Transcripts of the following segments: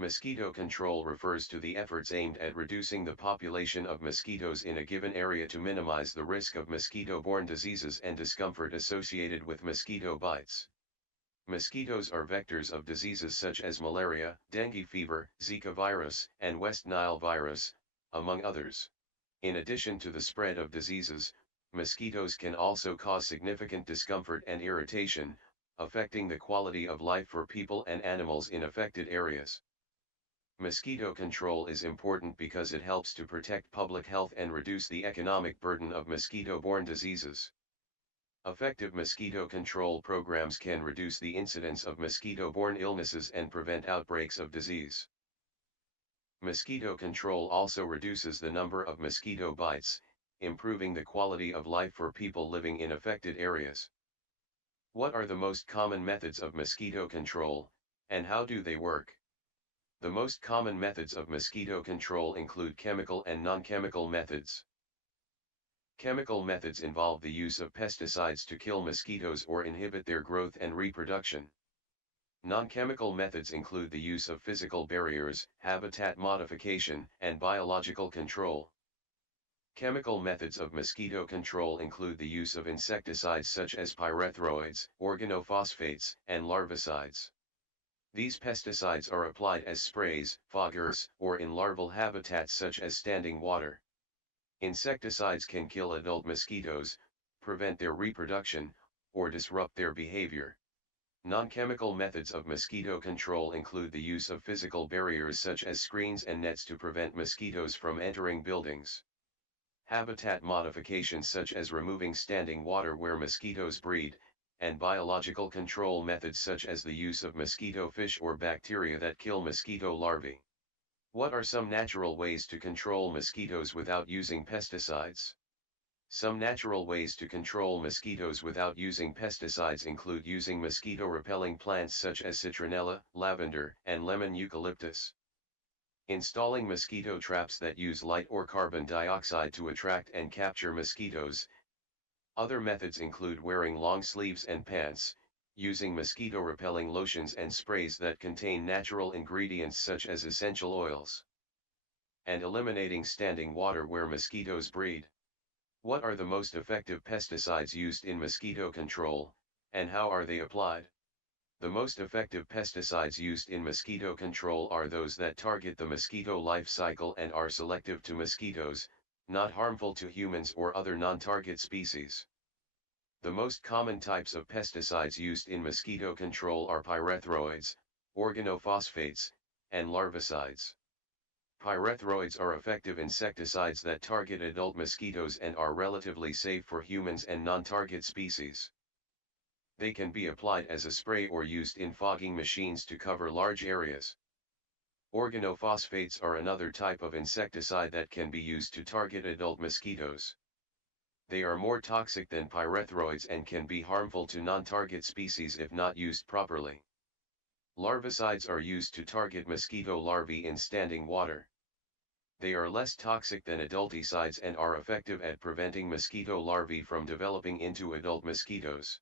Mosquito control refers to the efforts aimed at reducing the population of mosquitoes in a given area to minimize the risk of mosquito-borne diseases and discomfort associated with mosquito bites. Mosquitoes are vectors of diseases such as malaria, dengue fever, Zika virus, and West Nile virus, among others. In addition to the spread of diseases, mosquitoes can also cause significant discomfort and irritation, affecting the quality of life for people and animals in affected areas. Mosquito control is important because it helps to protect public health and reduce the economic burden of mosquito-borne diseases. Effective mosquito control programs can reduce the incidence of mosquito-borne illnesses and prevent outbreaks of disease. Mosquito control also reduces the number of mosquito bites, improving the quality of life for people living in affected areas. What are the most common methods of mosquito control, and how do they work? The most common methods of mosquito control include chemical and non-chemical methods. Chemical methods involve the use of pesticides to kill mosquitoes or inhibit their growth and reproduction. Non-chemical methods include the use of physical barriers, habitat modification, and biological control. Chemical methods of mosquito control include the use of insecticides such as pyrethroids, organophosphates, and larvicides. These pesticides are applied as sprays, foggers, or in larval habitats such as standing water. Insecticides can kill adult mosquitoes, prevent their reproduction, or disrupt their behavior. Non-chemical methods of mosquito control include the use of physical barriers such as screens and nets to prevent mosquitoes from entering buildings. Habitat modifications such as removing standing water where mosquitoes breed, and biological control methods such as the use of mosquito fish or bacteria that kill mosquito larvae. What are some natural ways to control mosquitoes without using pesticides? Some natural ways to control mosquitoes without using pesticides include using mosquito-repelling plants such as citronella, lavender, and lemon eucalyptus. Installing mosquito traps that use light or carbon dioxide to attract and capture mosquitoes. Other methods include wearing long sleeves and pants, using mosquito-repelling lotions and sprays that contain natural ingredients such as essential oils, and eliminating standing water where mosquitoes breed. What are the most effective pesticides used in mosquito control, and how are they applied? The most effective pesticides used in mosquito control are those that target the mosquito life cycle and are selective to mosquitoes, not harmful to humans or other non-target species. The most common types of pesticides used in mosquito control are pyrethroids, organophosphates, and larvicides. Pyrethroids are effective insecticides that target adult mosquitoes and are relatively safe for humans and non-target species. They can be applied as a spray or used in fogging machines to cover large areas. Organophosphates are another type of insecticide that can be used to target adult mosquitoes. They are more toxic than pyrethroids and can be harmful to non-target species if not used properly. Larvicides are used to target mosquito larvae in standing water. They are less toxic than adulticides and are effective at preventing mosquito larvae from developing into adult mosquitoes.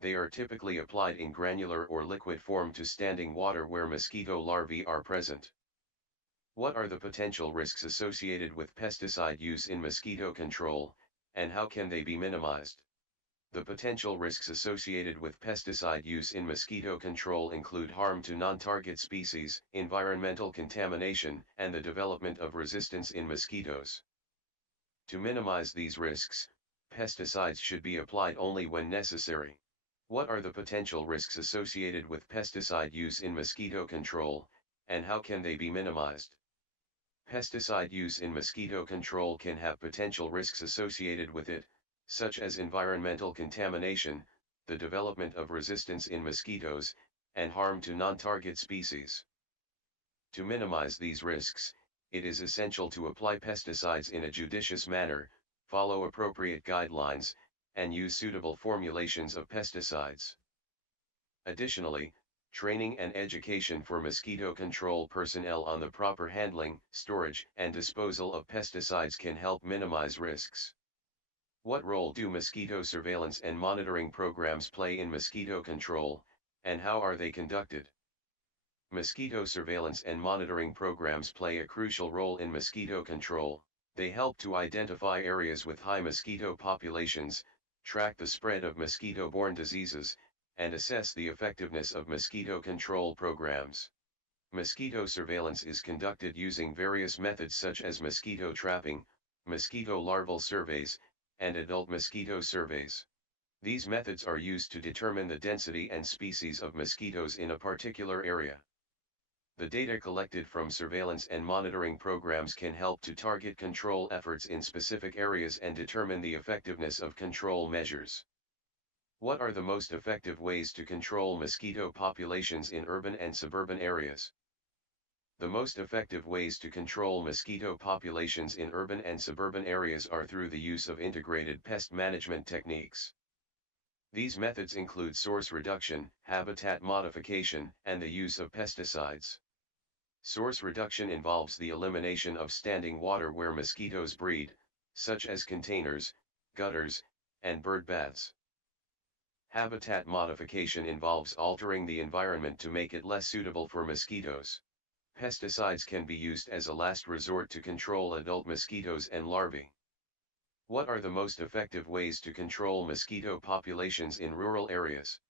They are typically applied in granular or liquid form to standing water where mosquito larvae are present. What are the potential risks associated with pesticide use in mosquito control, and how can they be minimized? The potential risks associated with pesticide use in mosquito control include harm to non-target species, environmental contamination, and the development of resistance in mosquitoes. To minimize these risks, pesticides should be applied only when necessary. What are the potential risks associated with pesticide use in mosquito control, and how can they be minimized? Pesticide use in mosquito control can have potential risks associated with it, such as environmental contamination, the development of resistance in mosquitoes, and harm to non-target species. To minimize these risks, it is essential to apply pesticides in a judicious manner, follow appropriate guidelines, and use suitable formulations of pesticides. Additionally, training and education for mosquito control personnel on the proper handling, storage, and disposal of pesticides can help minimize risks. What role do mosquito surveillance and monitoring programs play in mosquito control, and how are they conducted? Mosquito surveillance and monitoring programs play a crucial role in mosquito control. They help to identify areas with high mosquito populations, track the spread of mosquito-borne diseases, and assess the effectiveness of mosquito control programs. Mosquito surveillance is conducted using various methods such as mosquito trapping, mosquito larval surveys, and adult mosquito surveys. These methods are used to determine the density and species of mosquitoes in a particular area. The data collected from surveillance and monitoring programs can help to target control efforts in specific areas and determine the effectiveness of control measures. What are the most effective ways to control mosquito populations in urban and suburban areas? The most effective ways to control mosquito populations in urban and suburban areas are through the use of integrated pest management techniques. These methods include source reduction, habitat modification, and the use of pesticides. Source reduction involves the elimination of standing water where mosquitoes breed, such as containers, gutters, and bird baths. Habitat modification involves altering the environment to make it less suitable for mosquitoes. Pesticides can be used as a last resort to control adult mosquitoes and larvae. What are the most effective ways to control mosquito populations in rural areas?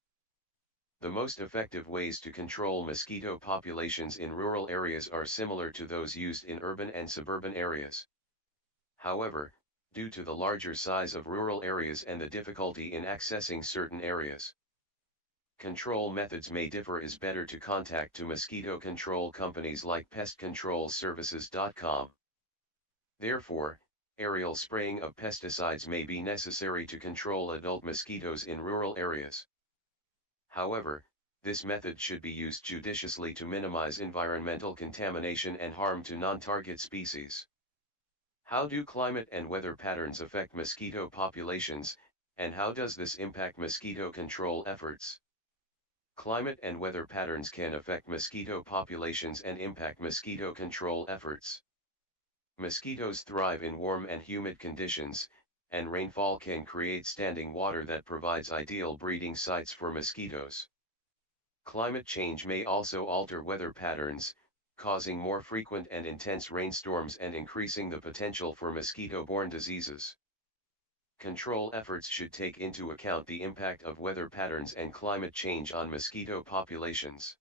The most effective ways to control mosquito populations in rural areas are similar to those used in urban and suburban areas. However, due to the larger size of rural areas and the difficulty in accessing certain areas, control methods may differ. Is better to contact to mosquito control companies like pestcontrolservices.com. Therefore, aerial spraying of pesticides may be necessary to control adult mosquitoes in rural areas. However, this method should be used judiciously to minimize environmental contamination and harm to non-target species. How do climate and weather patterns affect mosquito populations, and how does this impact mosquito control efforts? Climate and weather patterns can affect mosquito populations and impact mosquito control efforts. Mosquitoes thrive in warm and humid conditions, and rainfall can create standing water that provides ideal breeding sites for mosquitoes. Climate change may also alter weather patterns, causing more frequent and intense rainstorms and increasing the potential for mosquito-borne diseases. Control efforts should take into account the impact of weather patterns and climate change on mosquito populations.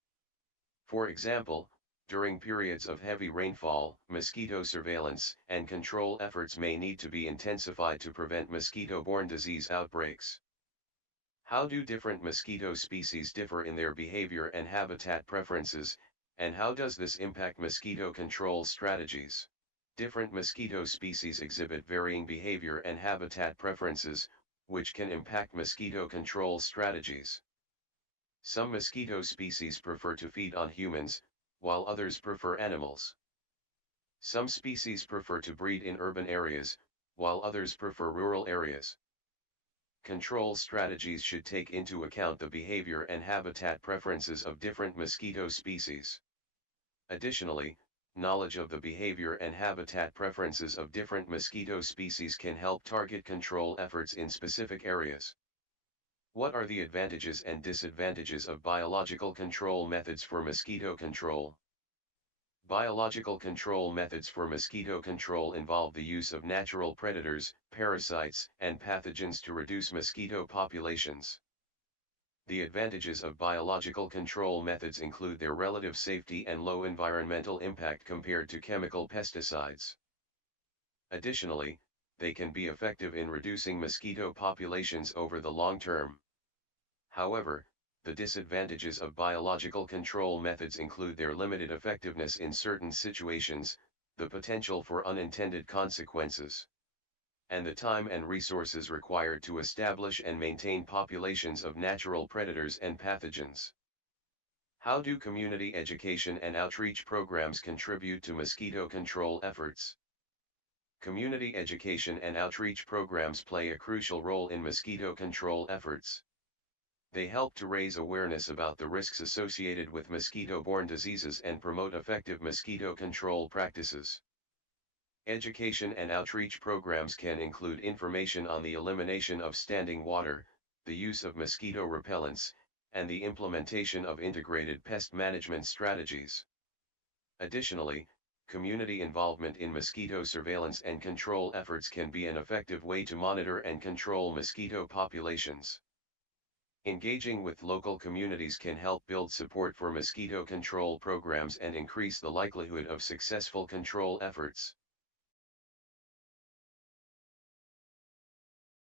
For example, during periods of heavy rainfall, mosquito surveillance and control efforts may need to be intensified to prevent mosquito-borne disease outbreaks. How do different mosquito species differ in their behavior and habitat preferences, and how does this impact mosquito control strategies? Different mosquito species exhibit varying behavior and habitat preferences, which can impact mosquito control strategies. Some mosquito species prefer to feed on humans, while others prefer animals. Some species prefer to breed in urban areas, while others prefer rural areas. Control strategies should take into account the behavior and habitat preferences of different mosquito species. Additionally, knowledge of the behavior and habitat preferences of different mosquito species can help target control efforts in specific areas. What are the advantages and disadvantages of biological control methods for mosquito control? Biological control methods for mosquito control involve the use of natural predators, parasites, and pathogens to reduce mosquito populations. The advantages of biological control methods include their relative safety and low environmental impact compared to chemical pesticides. Additionally, they can be effective in reducing mosquito populations over the long term. However, the disadvantages of biological control methods include their limited effectiveness in certain situations, the potential for unintended consequences, and the time and resources required to establish and maintain populations of natural predators and pathogens. How do community education and outreach programs contribute to mosquito control efforts? Community education and outreach programs play a crucial role in mosquito control efforts. They help to raise awareness about the risks associated with mosquito-borne diseases and promote effective mosquito control practices. Education and outreach programs can include information on the elimination of standing water, the use of mosquito repellents, and the implementation of integrated pest management strategies. Additionally, community involvement in mosquito surveillance and control efforts can be an effective way to monitor and control mosquito populations. Engaging with local communities can help build support for mosquito control programs and increase the likelihood of successful control efforts.